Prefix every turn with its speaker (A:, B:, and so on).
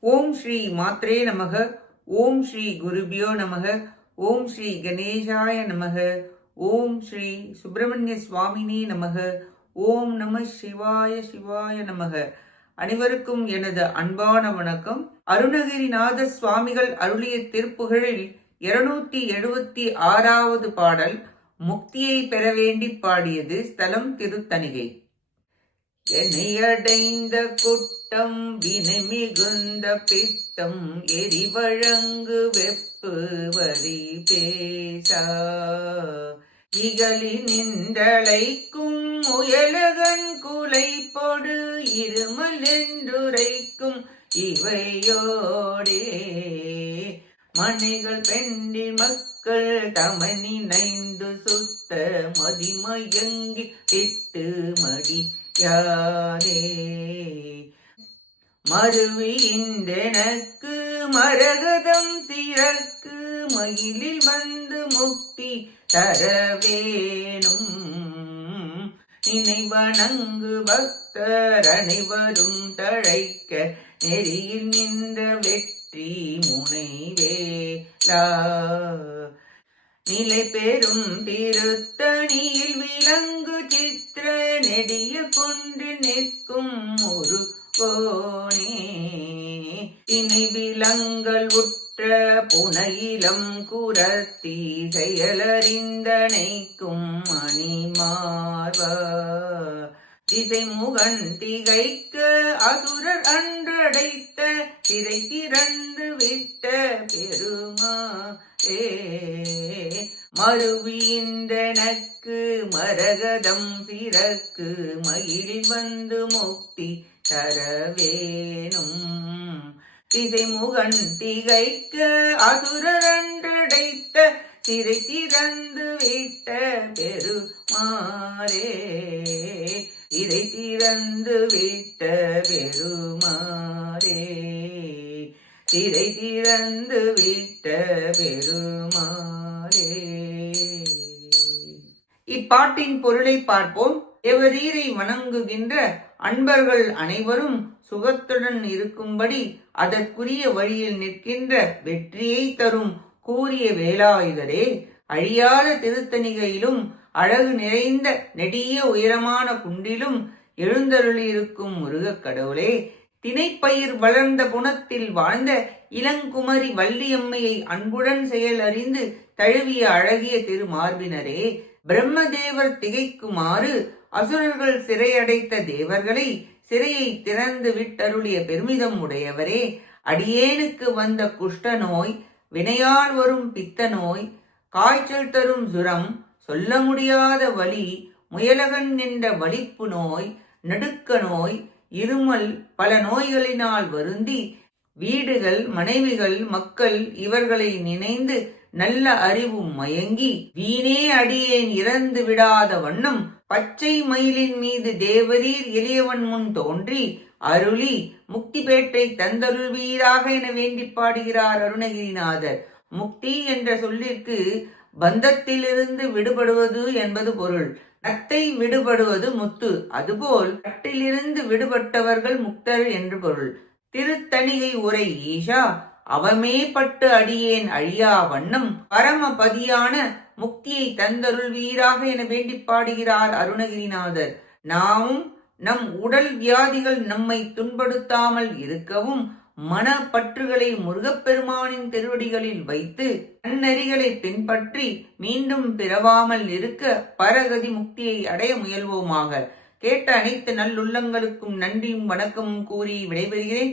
A: ஓம் ஸ்ரீ மாத்ரே நமக ஓம் ஸ்ரீ குருபியோ நமக ஓம் ஸ்ரீ கணேசாய நமக ஓம் ஸ்ரீ சுப்பிரமணிய சுவாமினே நமக ஓம் நம சிவாய சிவாய நமக. அனைவருக்கும் எனது அன்பான வணக்கம். அருணகிரிநாத சுவாமிகள் அருளிய திருப்புகழில் இருநூத்தி எழுபத்தி ஆறாவது பாடல் முக்தியை பெற வேண்டி பாடியது ஸ்தலம் திருத்தணிகை. என்னை குட்டம் வினை மிகுந்த பித்தம் எரிவழங்கு வெப்பு வரி பேசா. இகலி நின்றழைக்கும் முயலகன் குலை பொடு இருமல் என்றுரைக்கும் இவையோடே. மனைகள் பெண்டி மக்கள் தமனி நைந்து சுத்த மதிமயங்கி திட்டு மடி யாரே மறுவின்றெனக்கு மரகதம் சிறக்கு மயிலில் வந்து முக்தி தரவேணும். நினைவணங்கு பக்தர் அனைவரும் தழைக்க நெறியில் நின்ற வெற்றி முனைவேலா நிலை பெறும் திருத்த சித்திர நெடிய கொண்டு நிற்கும் ஒரு கோணே. இனி விலங்கள் உற்ற புனையிலம் குரத்தி செயலறிந்தனைக்கும் மணிமார்வா. திசை முகன் திகைக்க அசுரர் அன்றடைத்த திரை திறந்து விட்ட பெருமா ஏ மறுவியின்றனக்கு மரகதம் சிறக்கு மயிலில் வந்து முக்தி தரவேனும். திசைமுகன் திகைக்க அசுரரன்றடைத்த திரை திறந்து விட்ட பெருமாறே இதை திறந்து விட்ட பெருமாறே திரை திறந்து விட்ட பெருமா இப்பாட்டின் பொருளை பார்ப்போம். எவரீரை வணங்குகின்ற அன்பர்கள் அனைவரும் சுகத்துடன் இருக்கும்படி அதற்குரிய வழியில் நிற்கின்ற வெற்றியை தரும் கூறிய வேலாயுதரே அழியாத திருத்தணிகையிலும் அழகு நிறைந்த நெடிய உயரமான குண்டிலும் எழுந்தருளியிருக்கும் முருகக் கடவுளே தினைப்பயிர் வளர்ந்த குணத்தில் வாழ்ந்த இளங்குமரி வள்ளியம்மையை அன்புடன் செயல் அறிந்து தழுவிய அழகிய திருமார்பினரே பிரம்மதேவர் திகைக்குமாறு அசுரர்கள் சிறையடைத்த தேவர்களை சிறையை திறந்து விட்டருளிய பெருமிதம் உடையவரே அடியேனுக்கு வந்த குஷ்ட நோய் வினையால் வரும் பித்த நோய் காய்ச்சல் தரும் சுரம் சொல்ல முடியாத வலி முயலகன் நின்ற வலிப்பு நோய் நடுக்க நோய் இருமல் பல நோய்களினால் வருந்தி வீடுகள் மனைவிகள் மக்கள் இவர்களை நினைந்து நல்ல அறிவும் மயங்கி வீணே அடியேன் இறந்து விடாத வண்ணம் பச்சை மயிலின் மீது தேவரீர் எளியவன் முன் தோன்றி அருளி முக்தி பேட்டை தந்தருள்வீராக என வேண்டி பாடுகிறார் அருணகிரிநாதர். முக்தி என்ற சொல்லிற்கு பந்தத்திலிருந்து விடுபடுவது என்பது பொருள். நத்தை விடுபடுவது முத்து. அதுபோல் கட்டிலிருந்து விடுபட்டவர்கள் முக்தர் என்று பொருள். திருத்தணிகை உரை ஈஷா. அவமே பட்டு அடியேன் அழியா வண்ணம் பரமபதியான முக்தியை தந்தருள்வீராக என வேண்டி பாடுகிறார் அருணகிரிநாதர். நாமும் நம் உடல் வியாதிகள் நம்மை துன்படுத்தாமல் இருக்கவும் மனப்பற்றுகளை முருகப்பெருமானின் திருவடிகளில் வைத்து நன்னெறிகளை பின்பற்றி மீண்டும் பிறவாமல் இருக்க பரகதி முக்தியை அடைய முயல்வோமாக. கேட்ட அனைத்து நல்லுள்ளங்களுக்கும் நன்றியும் வணக்கமும் கூறி விடைபெறுகிறேன்.